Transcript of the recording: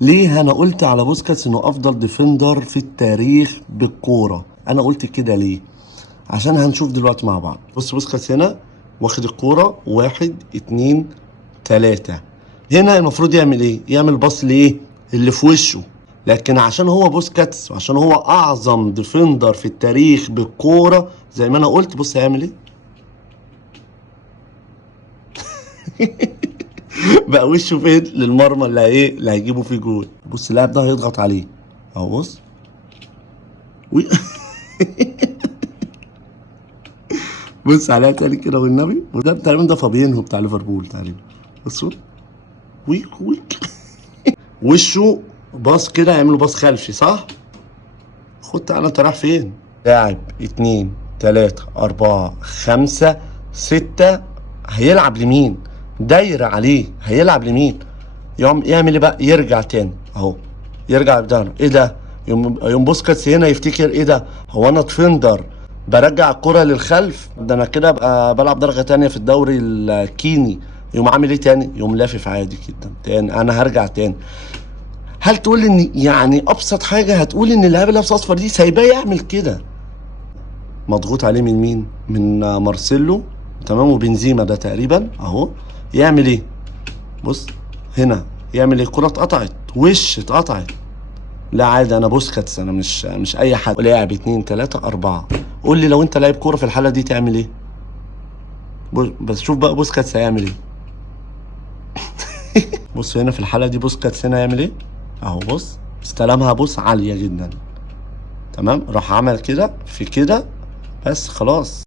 ليه انا قلت على بوسكاتس انه افضل ديفندر في التاريخ بالكوره؟ انا قلت كده ليه؟ عشان هنشوف دلوقتي مع بعض. بص بوسكاتس هنا واخد الكوره، 1 2 3. هنا المفروض يعمل ايه؟ يعمل باص لايه؟ اللي في وشه. لكن عشان هو بوسكاتس وعشان هو اعظم ديفندر في التاريخ بالكوره زي ما انا قلت، بص هيعمل ايه؟ بقى وشه فين؟ للمرمى اللي هيجيبوا فيه جول. بص اللاعب ده هيضغط عليه اهو، بص وي... بص عليها تاني كده والنبي. وده تقريبا ده فابينهو بتاع ليفربول تقريبا. بصوا ويك ويك. وشه باص كده، يعملوا باص خلفي صح؟ خد تعالى، انت رايح فين؟ لاعب 2 3 4 5 6 هيلعب لمين؟ دايرة عليه، هيلعب لمين؟ يقوم يعمل ايه بقى؟ يرجع تاني اهو، يرجع بدانه. ايه ده؟ يوم بوسكاتس هنا يفتكر ايه ده؟ هو انا ديفندر برجع الكرة للخلف؟ ده انا كده ابقى بلعب درجة تانية في الدوري الكيني. يقوم عامل ايه تاني؟ يقوم لافف عادي جدا تاني، انا هرجع تاني. هل تقول ان يعني ابسط حاجة هتقول ان اللاعب اللي لابس اصفر دي سايباه يعمل كده؟ مضغوط عليه من مين؟ من مارسيلو، تمام، وبنزيما ده تقريبا اهو. يعمل ايه؟ بص هنا يعمل ايه؟ الكرة اتقطعت، وش اتقطعت. لا عادي، انا بوسكاتس، انا مش اي حد. لاعب 2 3 4. قول لي لو انت لاعب كورة في الحالة دي تعمل ايه؟ بس شوف بقى بوسكاتس هيعمل ايه. بص هنا في الحالة دي بوسكاتس هنا يعمل ايه؟ اهو بص استلمها، بص عالية جدا، تمام، راح عمل كده في كده، بس خلاص.